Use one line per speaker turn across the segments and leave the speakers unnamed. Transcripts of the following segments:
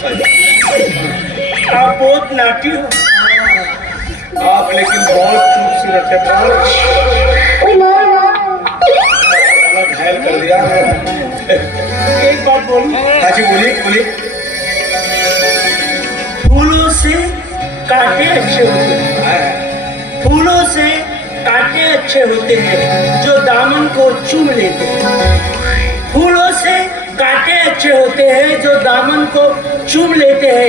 सामने।
आप बहुत नाटी हो।
आप लेकिन बहुत खूबसूरत है घायल कर दिया
एक बात बोलू?
हाँ जी बोलिए
फूलों से काटे अच्छे होते हैं। हाँ। फूलों से कांटे अच्छे होते हैं जो दामन को चूम लेते हैं। फूलों से कांटे अच्छे होते हैं जो दामन को चूम लेते
है,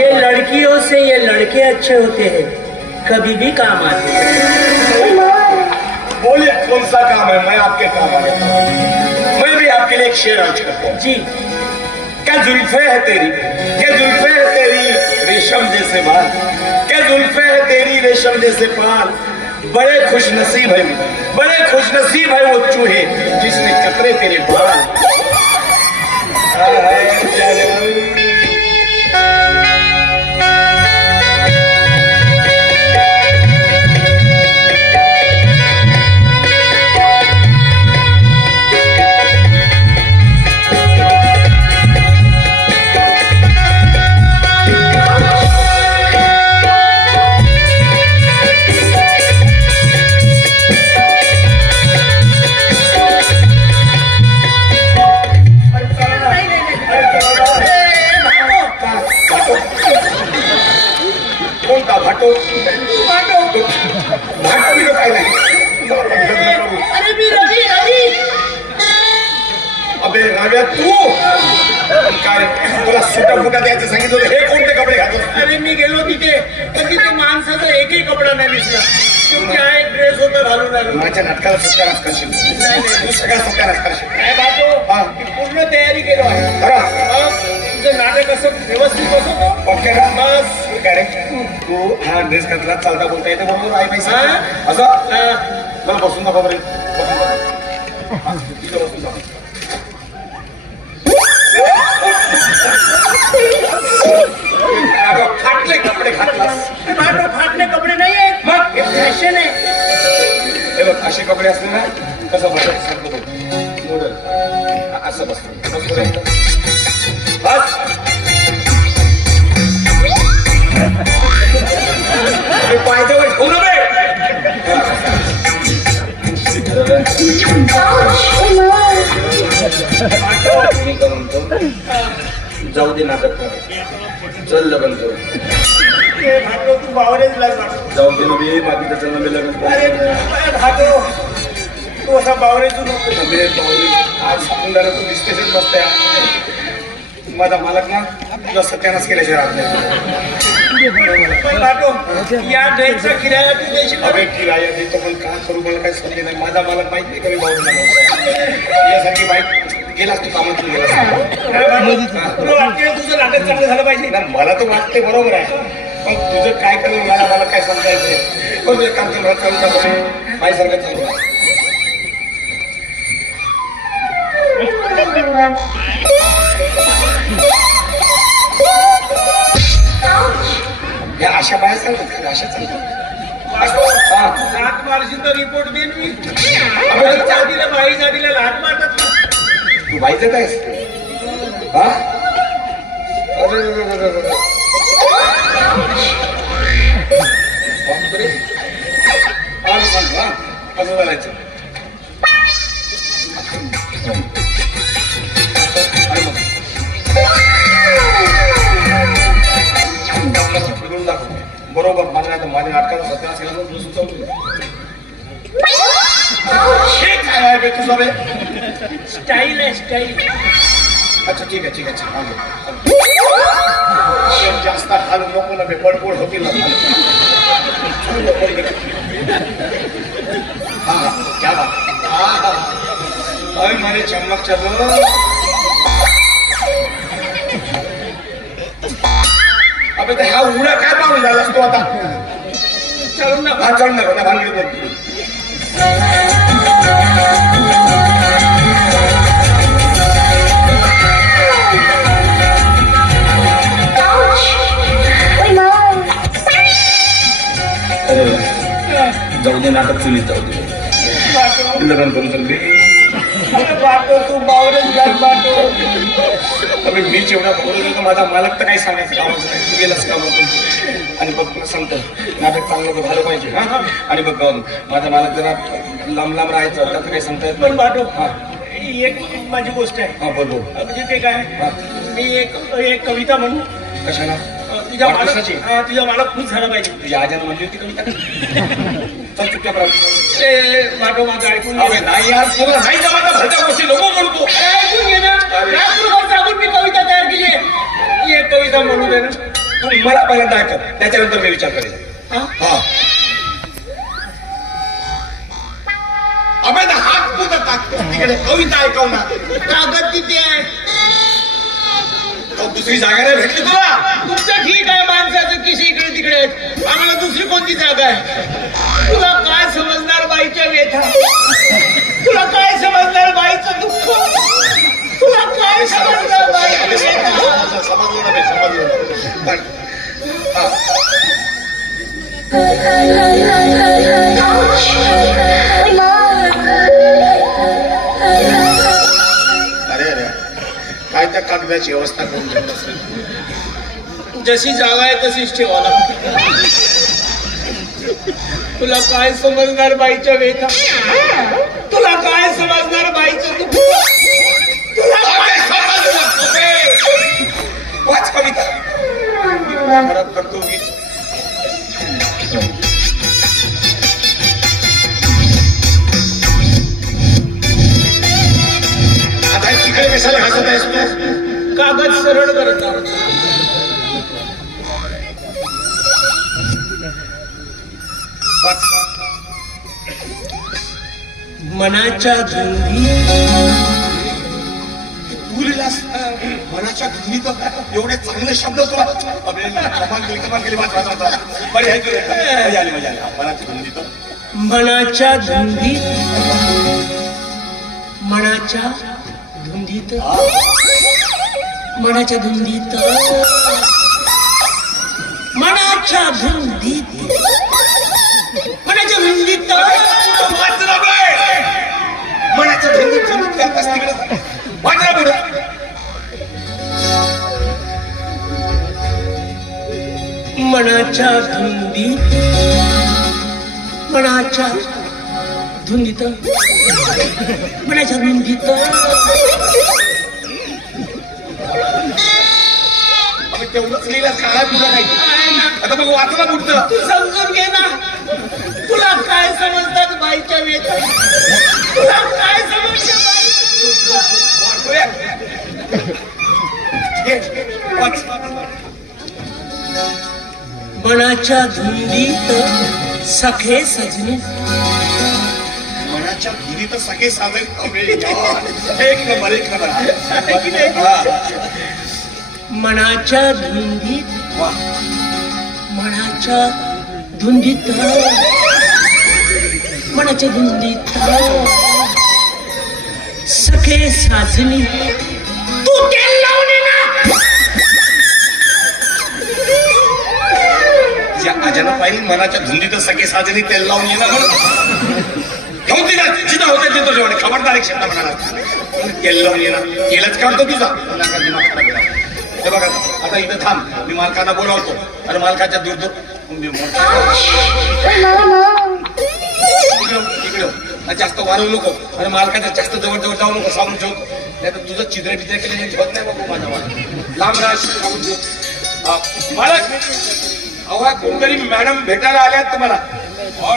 ये लड़कियों से ये लड़के अच्छे होते हैं कभी भी काम आते हैं।
बोलिए कौन सा काम है? मैं आपके काम आ मैं भी आपके लिए एक शेर अर्ज़ करता हूँ।
जी।
क्या जुल्फे है तेरी? रेशम जैसे बाल। क्या जुल्फे है तेरी रेशम जैसे बाल बड़े खुश नसीब है। बड़े खुश नसीब है वो चूहे जिसने कतरे तेरे बाल। सुटा फुटा द्यायचं सांगितलं. हे कोणते कपडे घालतो
अरे मी गेलो तिथे. पण तिथे माणसाचा एकही कपडा नाही दिसला. शेवटी हा एक ड्रेस होता घालून आलो.
माझ्या नाटकाला सुट्टारास करशील
नाही, नाही.
तू सगळा सुट्टारास करशील
काय
हा.
मी पूर्ण तयारी केलो आहे.
बरं.
मग तुझं नाटक असं व्यवस्थित बसवतो
ओके ना.
बस.
काय रे? तू हा ड्रेस घातला चालता बोलता येते बरोबर आहे पैसा
हा?
असं?
हा.
मला बसून दाखवा बरे. बसून दाखवा. हा, इथं बसून दाखवा. फाटले
फाटले कपडे नाही आहेत
मग?
हे फॅशन आहे.
हे बघ असे कपडे असले ना कसं बसायचं सांगतो असं बसतो बस. हे पायजवळ ठेवू ना बे जाऊ दे नाटक चल लग्न करू.
भागो तू बावरेच लागला
जाऊ दे ना रे बाकी त्याचं नवे लग्न
अरे तू असा बावरेच नको
नवे पाहुणे, आज सुंदर तू दिसतेच नसत्या माझा मालक ना तुला सत्यानाश केल्याशिवाय राहत नाही.
पण भागो या ड्रेसचा किराया तू देशील का?
अबे किराया देतो पण काय करू मला काय समजे नाही. माझा मालक माहीत नाही कमी भाऊ यासारखी बाईक गेलास तू कामात गेलास?
तुला वाटते तुझं नाटक चांगलं झालं पाहिजे?
मला तर वाटते बरोबर आहे. पण तुझं काय करून मला मला काय समजायचं पण तुझं काम चालू का माझ्यासारखं चालू. या अशा बाया चालतात का अशा चालतात.
लाट मारशील तर रिपोर्ट देईन मी. आपण जातीला बाई जातीला लाट मारतात.
तू बाईचं काय हा? अरे. अरे, अरे, अरे, अरे. सांग, हा. असं करायचं. फिरून दाखव. बरोबर माझ्या आता माझ्या नाटकाला सत्यानाश केला तर तुला सुचवतो. बे
स्टाईल आहे स्टाईल
अच्छा ठीक आहे ठीक आहे चल, जास्त हाल नको ना बे होतील ना हाल. मारे चम्मक चलो अबे ते हा उडा काय पाहून झालास तू आता?
चल ना
हा चल ना भांगडी दे नाटक चुलीत जाऊ दे. लग्न करू चालले.
अरे भागो तू बावरच झाल बाटो
अबे मी जेवढा होतो माझा मालक तर काही सांगायचं कामच नाही. तू गेलास का मग आणि बघ तुला सांगतो. नाटक चांगलं तर झालं पाहिजे. हा? आणि बघ माझा मालक जरा लांब लांब राहायचं त्याचं काही सांगता येत
पण बाटो
हा.
एक माझी गोष्ट आहे.
हा
म्हणजे ते काय मी एक एक कविता म्हणू.
कशाला?
तुझ्या? हा, तुझ्या मालक खूप झालं पाहिजे.
तुझ्या आज्यानं म्हणली होती कविता राहा.
ते बाटो माझं ऐकून.
नाही यार तुला नाही जमाता भलत्या गोष्टी नको म्हणतो
अरे, ऐकून घे ना. मी कविता तयार केली आहे. एक कविता म्हणू दे ना.
तू मला पहिल्यांदा ऐकव त्याच्यानंतर मी विचार करेन.
हा?
अबे ना हात कुठं टाकतो तिकडे कविता ऐकव ना
कागद तिथे आहे
तो दुसरी जागा नाही भेटली तुला?
तुमचं ठीक आहे माणसाचं किशी इकडे तिकडे. आम्हाला दुसरी कोणती जागा आहे? तुला काय समजणार बाईच्या व्यथा? तुला काय समजणार बाईचं दुःख? तुला काय समजणार बाईचं व्यथा?
समजलं ना कागदाची व्यवस्था करून देत असेल?
जशी जागा आहे तशीच ठेवा लागते तुला काय समजणार बाईच्या व्यथा तुला काय समजणार बाईचं तुला
अबे, समजलं, अबे. वाच कविता घरात करतो. आता
कागद सरळ करत. आहोत.
वाच.
मनाच्या
मनाच्या धुनीत एवढे चांगले शब्द मनाच्या धुनीत.
मनाच्या धुंदीत मनाच्या धुंदीत. मनाच्या धुंदीत. मनाच्या धुंदीत. मनाच्या धुंदीत
वाच करत असते मनाच्या धुनीत तिकडे वाच ना
मनाच्या धुंदीत. मनाच्या धुंदीत. मनाच्या धुंदीत.
तेवढंच लिहिलास काय पुढं काही आता मग वाचला
तू समजून घे ना. तुला काय समजतात बाईच्या वेता तुला काय समजतं. मनाच्या धुंदीत सखे सजनी.
मनाच्या धुनीत सगळे साजरे. एक नंबर एक नंबर.
मनाच्या धुंदीत मनाच्या धुंदीत मनाच्या धुंदीत सखे साजनी तू तेल लावून ना.
या अजाना पाहिजे मनाच्या धुंदीत सखे साजरी तेल लावून येणार म्हणून. घेऊन तिला जिथं होते तिथं जेवण खबरदार एक शब्द म्हणाला तेल लावून येणार तेलच काढतो तुझा. हे बघा आता इथं थांब. मी मालकांना बोलावतो. आणि मालकाच्या दूर दूर. इकडं जास्त वाढवू नको. आणि मालकाच्या जास्त जवळ जवळ जाऊ नको सांगून ठेवतो नाही तर तुझं छिद्र बिद्र केले ठेवत नाही बाबू माझ्या मालक लांब राहा सांगून ठेव. मालक! कोणतरी मॅडम भेटायला आल्यात तुम्हाला.